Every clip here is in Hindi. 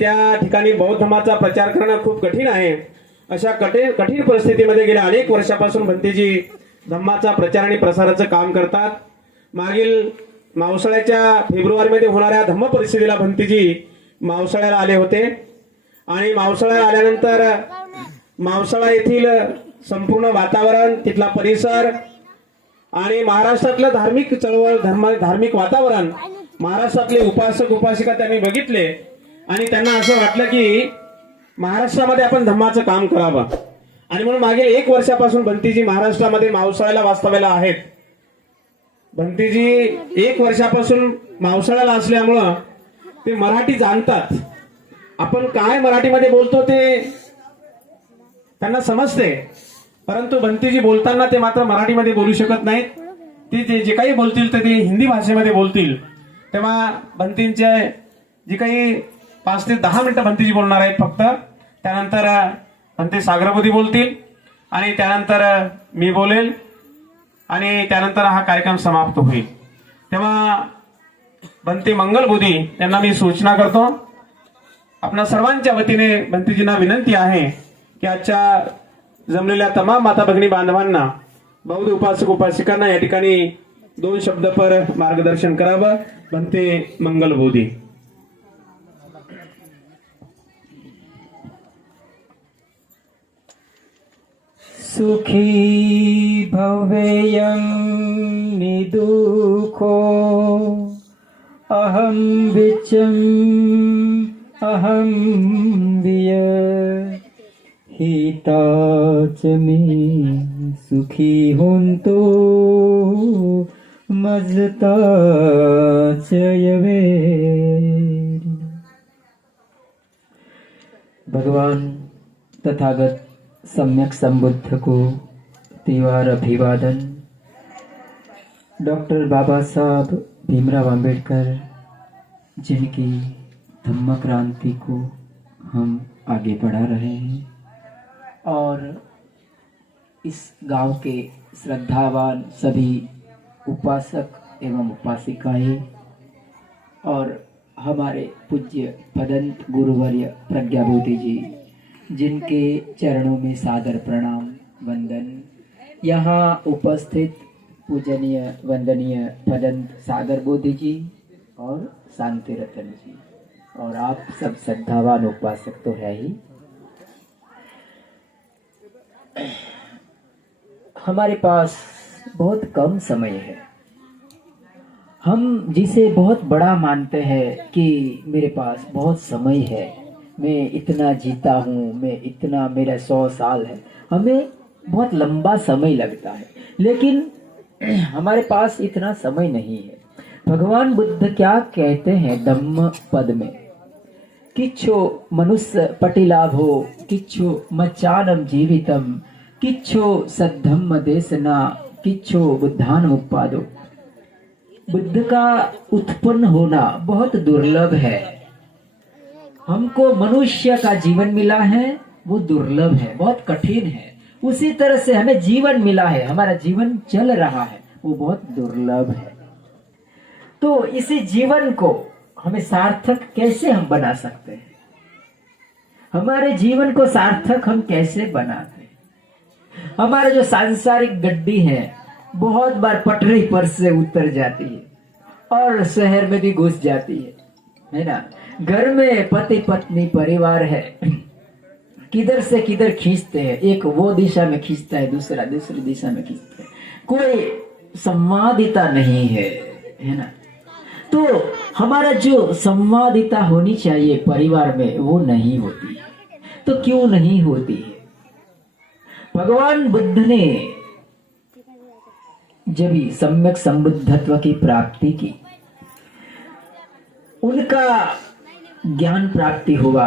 त्या ठिकाणी बौद्ध धर्माचा प्रचार करणं खूप कठीण आहे। अशा कठीण परिस्थितीमध्ये गेल्या अनेक वर्षापासून भंतेजी धम्माचा प्रचार आणि प्रसाराचं काम करतात। मागील मावसाळ्याच्या फेब्रुवारीमध्ये होणाऱ्या धम्म परिषदेला भंतेजी मावसाळ्याला आले होते आणि मावसाळ्याला आल्यानंतर मावसाळा येथील संपूर्ण वातावरण, तिथला परिसर आणि महाराष्ट्रातलं धार्मिक चळवळ, धार्मिक वातावरण, महाराष्ट्रातले उपासक उपासिका त्यांनी बघितले आणि त्यांना असं वाटलं की महाराष्ट्रामध्ये आपण धम्माचं काम करावं। आणि म्हणून मागील 1 वर्षापासून भंतेजी महाराष्ट्रामध्ये मावसाळ्याला वास्तव्याला आहेत। भंतेजी 1 वर्षापासून मावसाळ्याला असल्यामुळं ते मराठी जाणतात। आपण काय मराठीमध्ये बोलतो ते त्यांना समजते, परंतु भंतेजी बोलताना ते मात्र मराठीमध्ये बोलू शकत नाहीत। ते जे काही बोलतील ते हिंदी भाषेमध्ये बोलतील। तेव्हा भंतेंचे जे काही 5 ते 10 मिनिटं भंतेजी बोलणार आहेत फक्त। त्यानंतर भंते सागरबोधी बोलतील आणि त्यानंतर मी बोलेल आणि त्यानंतर हा कार्यक्रम समाप्त होईल। तेव्हा भंते मंगलबोधी यांना मी सूचना करतो। आपल्या सर्वांच्या वतीने भंतेजींना विनंती आहे की आजच्या जमलेल्या तमाम माता भगिनी बांधवांना, बौद्ध उपासक उपासिकांना या ठिकाणी 2 शब्द पर मार्गदर्शन करावं। भंते मंगलबोधी। सुखी भवेयं निदुखो अहं विचम अहं विय हिताच मे सुखी होंतो मजताच यवे। भगवान तथागत सम्यक संबुद्ध को त्योहार अभिवादन। डॉक्टर बाबा साहब भीमराव अंबेडकर जिनकी धम्म क्रांति को हम आगे बढ़ा रहे हैं और इस गांव के श्रद्धावान सभी उपासक एवं उपासिकाएं और हमारे पूज्य भदंत गुरुवर्य प्रज्ञाबोधि जी, जिनके चरणों में सादर प्रणाम वंदन। यहाँ उपस्थित पूजनीय वंदनीय भदंत सागर बोधि जी और शांति रतन जी और आप सब श्रद्धावान उपासक तो है ही। हमारे पास बहुत कम समय है। हम जिसे बहुत बड़ा मानते हैं कि मेरे पास बहुत समय है, मैं इतना जीता हूँ, मैं इतना, मेरा 100 साल है, हमें बहुत लंबा समय लगता है, लेकिन हमारे पास इतना समय नहीं है। भगवान बुद्ध क्या कहते हैं धम्म पद में, किच्छो मनुष्य पटिलाभो किच्छो मच्चानम जीवितम किच्छो सद्धम्म देशना किच्छो बुद्धान उपादो। बुद्ध का उत्पन्न होना बहुत दुर्लभ है। हमको मनुष्य का जीवन मिला है वो दुर्लभ है, बहुत कठिन है। उसी तरह से हमें जीवन मिला है, हमारा जीवन चल रहा है, वो बहुत दुर्लभ है। तो इसी जीवन को हमें सार्थक कैसे हम बना सकते हैं? हमारे जीवन को सार्थक हम कैसे बनाते हैं? हमारा जो सांसारिक गड्डी है बहुत बार पटरी पर से उतर जाती है और शहर में भी घुस जाती है ना। घर में पति पत्नी परिवार है, किधर से किधर खींचते हैं, एक वो दिशा में खींचता है, दूसरा दूसरी दिशा में खींचते हैं, कोई संवादिता नहीं है ना। तो हमारा जो संवादिता होनी चाहिए परिवार में वो नहीं होती है। तो क्यों नहीं होती है? भगवान बुद्ध ने जब सम्यक संबुद्धत्व की प्राप्ति की, उनका ज्ञान प्राप्ति हुआ,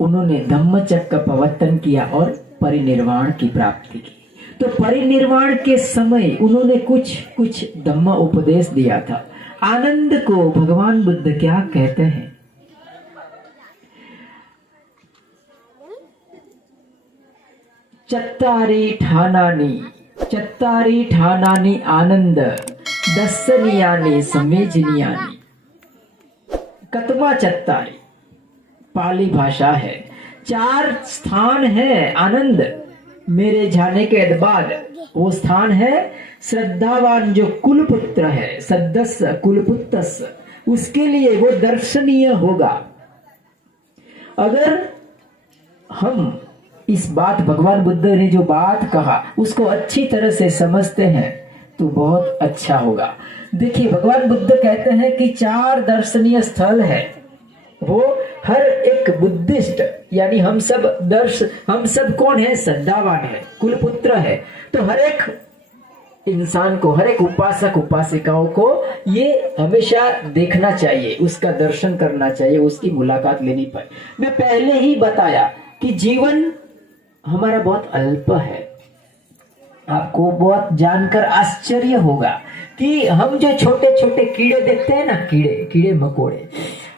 उन्होंने धम्मचक्र प्रवर्तन किया और परिनिर्वाण की प्राप्ति की। तो परिनिर्वाण के समय उन्होंने कुछ धम्म उपदेश दिया था। आनंद को भगवान बुद्ध क्या कहते हैं? चत्तारी ठानानी आनंद दर्शनीयानि संवेदनीयानि। कतमा चत्तारी, पाली भाषा है। 4 स्थान है आनंद मेरे जाने के बाद। वो स्थान है श्रद्धावान जो कुलपुत्र है, सदस्य कुलपुत्रस्य, उसके लिए वो दर्शनीय होगा। अगर हम इस बात, भगवान बुद्ध ने जो बात कहा उसको अच्छी तरह से समझते हैं तो बहुत अच्छा होगा। देखिए, भगवान बुद्ध कहते हैं कि 4 दर्शनीय स्थल है। वो हर एक बुद्धिस्ट, यानी हम सब कौन है? श्रद्धावान है, कुलपुत्र है। तो हर एक इंसान को, हर एक उपासक उपासिकाओं को ये हमेशा देखना चाहिए, उसका दर्शन करना चाहिए, उसकी मुलाकात लेनी पड़े। मैं पहले ही बताया कि जीवन हमारा बहुत अल्प है। आपको बहुत जानकर आश्चर्य होगा कि हम जो छोटे छोटे कीड़े देखते हैं ना, कीड़े मकोड़े,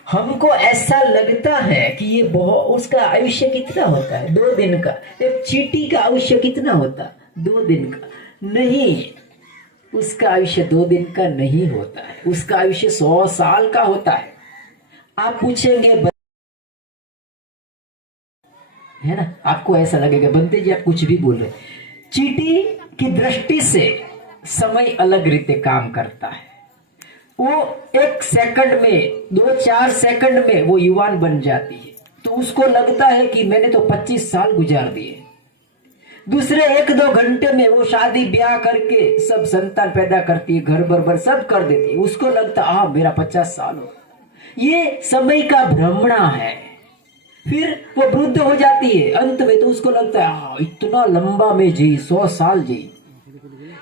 हमको ऐसा लगता है कि ये बहुत, उसका आयुष्य कितना होता है? 2 दिन का। एक चींटी का आयुष्य कितना होता? 2 दिन का। नहीं, उसका आयुष्य 2 दिन का नहीं होता है, उसका आयुष्य 100 साल का होता है। आप पूछेंगे, है ना, आपको ऐसा लगेगा बनते जी आप कुछ भी बोल रहे। चींटी की दृष्टि से समय अलग रीते काम करता है। वो 1 सेकंड में, 2-4 सेकंड में वो युवान बन जाती है। तो उसको लगता है कि मैंने तो 25 साल गुजार दिए। दूसरे 1-2 घंटे में वो शादी ब्याह करके सब संतान पैदा करती है, घर बरबर सब कर देती है। उसको लगता है मेरा 50 साल हो। ये समय का भ्रमणा है। फिर वो वृद्ध हो जाती है अंत में, तो उसको लगता है इतना लंबा में जी, 100 साल जी।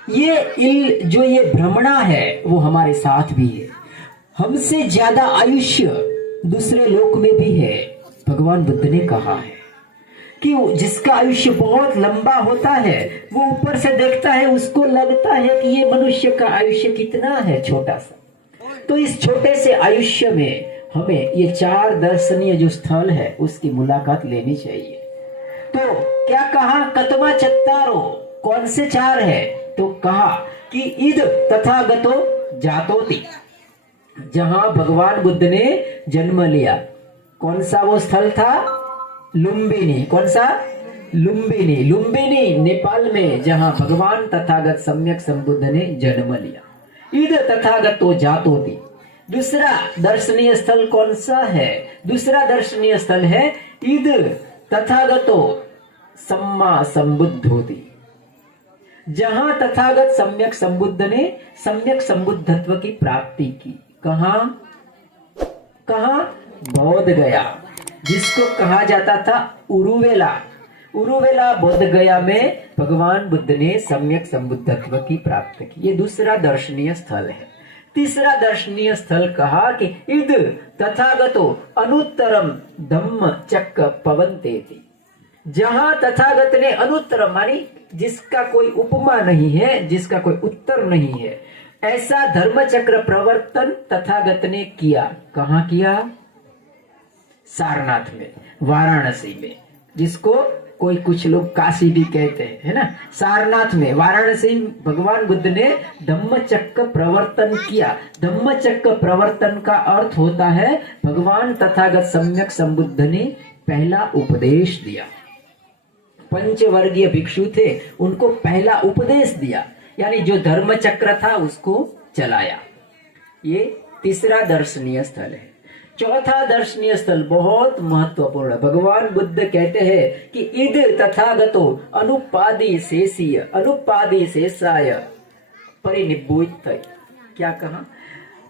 जो ये भ्रमणा है वो हमारे साथ भी है। हमसे ज्यादा आयुष्य दूसरे लोक में भी है। भगवान बुद्ध ने कहा है कि जिसका आयुष्य बहुत लंबा होता है वो ऊपर से देखता है, उसको लगता है कि ये मनुष्य का आयुष्य कितना है, छोटा सा। तो इस छोटे से आयुष्य में हमें ये 4 दर्शनीय जो स्थल है उसकी मुलाकात लेनी चाहिए। तो क्या कहा? कतवा चत्तारो, कौन से 4 है? तो कहा कि इद तथागतो जातोति, जहां भगवान बुद्ध ने जन्म लिया। कौन सा वो स्थल था? लुम्बिनी। कौन सा? लुम्बिनी नेपाल में, जहां भगवान तथागत सम्यक संबुद्ध ने जन्म लिया। इद तथागतो जातोति। दूसरा दर्शनीय स्थल कौन सा है? दूसरा दर्शनीय स्थल है इद तथागतो सम्मा संबुद्धोति, जहां तथागत सम्यक संबुद्ध ने सम्यक संबुद्धत्व की प्राप्ति की। कहां? बोध गया, जिसको कहा जाता था उरुवेला बोध गया में भगवान बुद्ध ने सम्यक संबुद्धत्व की प्राप्ति की। ये दूसरा दर्शनीय स्थल है। तीसरा दर्शनीय स्थल कहा कि इद तथागतो अनुत्तरम धम्म चक्क पवन्तेति, जहां तथागत ने अनुत्तरम मानी जिसका कोई उपमा नहीं है, जिसका कोई उत्तर नहीं है, ऐसा धर्म चक्र प्रवर्तन तथागत ने किया। कहां किया? सारनाथ में, वाराणसी में, जिसको कोई कुछ लोग काशी भी कहते हैं, है ना। सारनाथ में, वाराणसी में भगवान बुद्ध ने धम्मचक्र प्रवर्तन किया। धम्मचक्र प्रवर्तन का अर्थ होता है भगवान तथागत सम्यक संबुद्ध ने पहला उपदेश दिया। पंचवर्गीय भिक्षु थे, उनको पहला उपदेश दिया, यानी जो धर्म चक्र था उसको चलाया। ये तीसरा दर्शनीय स्थल है। चौथा दर्शनीय स्थल बहुत महत्वपूर्ण। भगवान बुद्ध कहते हैं कि इद तथागतो अनुपादि शेषाय परिनिब्बुत। क्या कहा?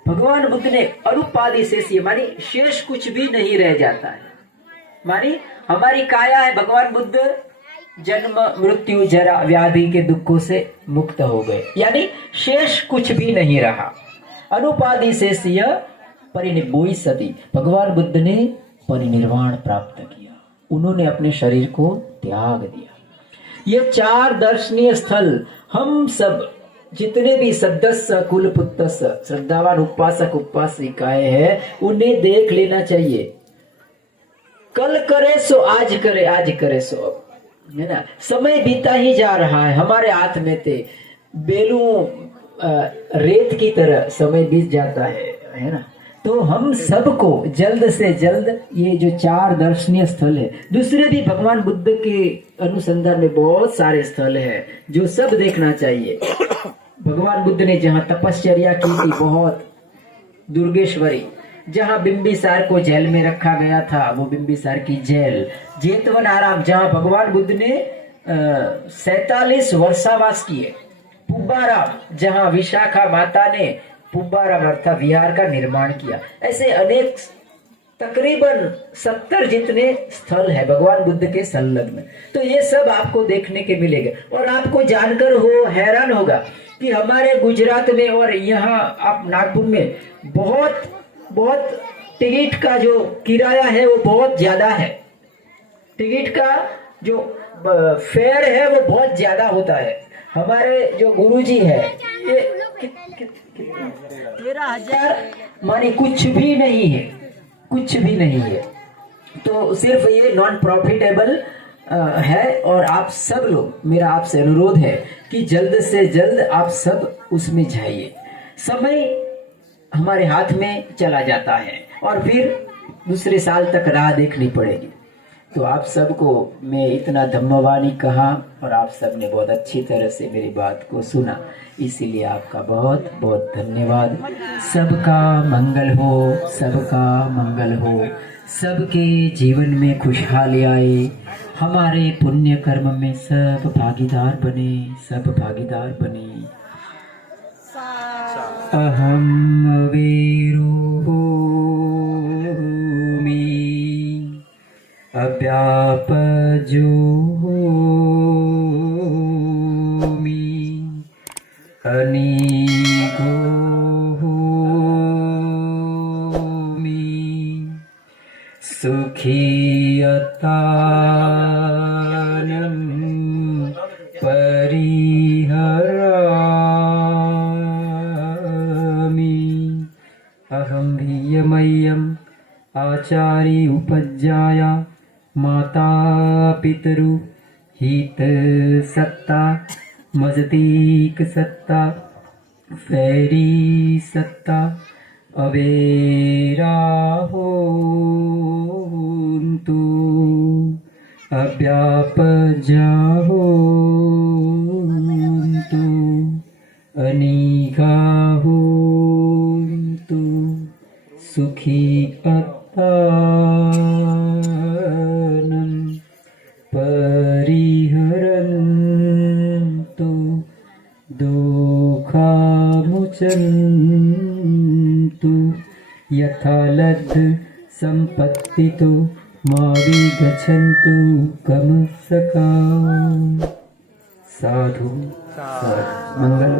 भगवान बुद्ध ने अनुपादि शेषीय मानी शेष कुछ भी नहीं रह जाता है। मानी हमारी काया है, भगवान बुद्ध जन्म मृत्यु जरा व्याधि के दुखों से मुक्त हो गए, यानी शेष कुछ भी नहीं रहा। अनुपादि शेषीय परिनिब्बुत सती, भगवान बुद्ध ने परिनिर्वाण प्राप्त किया, उन्होंने अपने शरीर को त्याग दिया। ये 4 दर्शनीय स्थल हम सब जितने भी सदस्य कुलपुत्र श्रद्धावान उपासक उपासिकाएं हैं उन्हें देख लेना चाहिए। कल करे सो आज करे, आज करे सो अब, है ना। समय बीता ही जा रहा है, हमारे हाथ में थे बेलू रेत की तरह समय बीत जाता है ना। तो हम सबको जल्द से जल्द ये जो 4 दर्शनीय स्थल है, दूसरे भी भगवान बुद्ध के अनुसंधान में बहुत सारे स्थल है जो सब देखना चाहिए। भगवान बुद्ध ने जहाँ तपश्चर्या की थी, बहुत दुर्गेश्वरी, जहाँ बिंबिसार को जेल में रखा गया था, वो बिंबिसार की जेल, जेतवन आराम जहाँ भगवान बुद्ध ने 47 वर्षावास किए, पुब्बाराम जहाँ विशाखा माता ने पुब्बाराम अर्थात विहार का निर्माण किया, ऐसे अनेक तकरीबन 70 जितने स्थल है भगवान बुद्ध के संलग्न। तो ये सब आपको देखने के मिलेगा और आपको जानकर हो हैरान होगा कि हमारे गुजरात में और यहाँ आप नागपुर में बहुत बहुत टिकट का जो किराया है वो बहुत ज्यादा है। टिकट का जो फेयर है वो बहुत ज्यादा होता है। हमारे जो गुरुजी है ये 13,000 माने कुछ भी नहीं है, कुछ भी नहीं है। तो सिर्फ ये नॉन प्रॉफिटेबल है और आप सब लोग, मेरा आपसे अनुरोध है कि जल्द से जल्द आप सब उसमें जाइए। समय हमारे हाथ में चला जाता है और फिर दूसरे साल तक राह देखनी पड़ेगी। तो आप सबको मैं इतना धम्मवाणी कहा और आप सब ने बहुत अच्छी तरह से मेरी बात को सुना, इसीलिए आपका बहुत बहुत धन्यवाद। सबका मंगल हो, सबका मंगल हो, सबके जीवन में खुशहाली आए, हमारे पुण्य कर्म में सब भागीदार बने, सब भागीदार बने। अहम अवेरो अव्यापजोमि अनेकोमि सुखीयतानं परिहरामि अहं भियमय्यम् आचार्य उपज्याया माता पितरु हित सत्ता मजदीक सत्ता फैरी सत्ता अवेरा होन्तु अव्यापजा होन्तु अनिगा होन्तु सुखी अत्तानं परिहरन्तु दुःखामुचन्तु यथा लब्ध सम्पत्तितो मा विगच्छन्तु कमसका। साधु साधु। मंगल।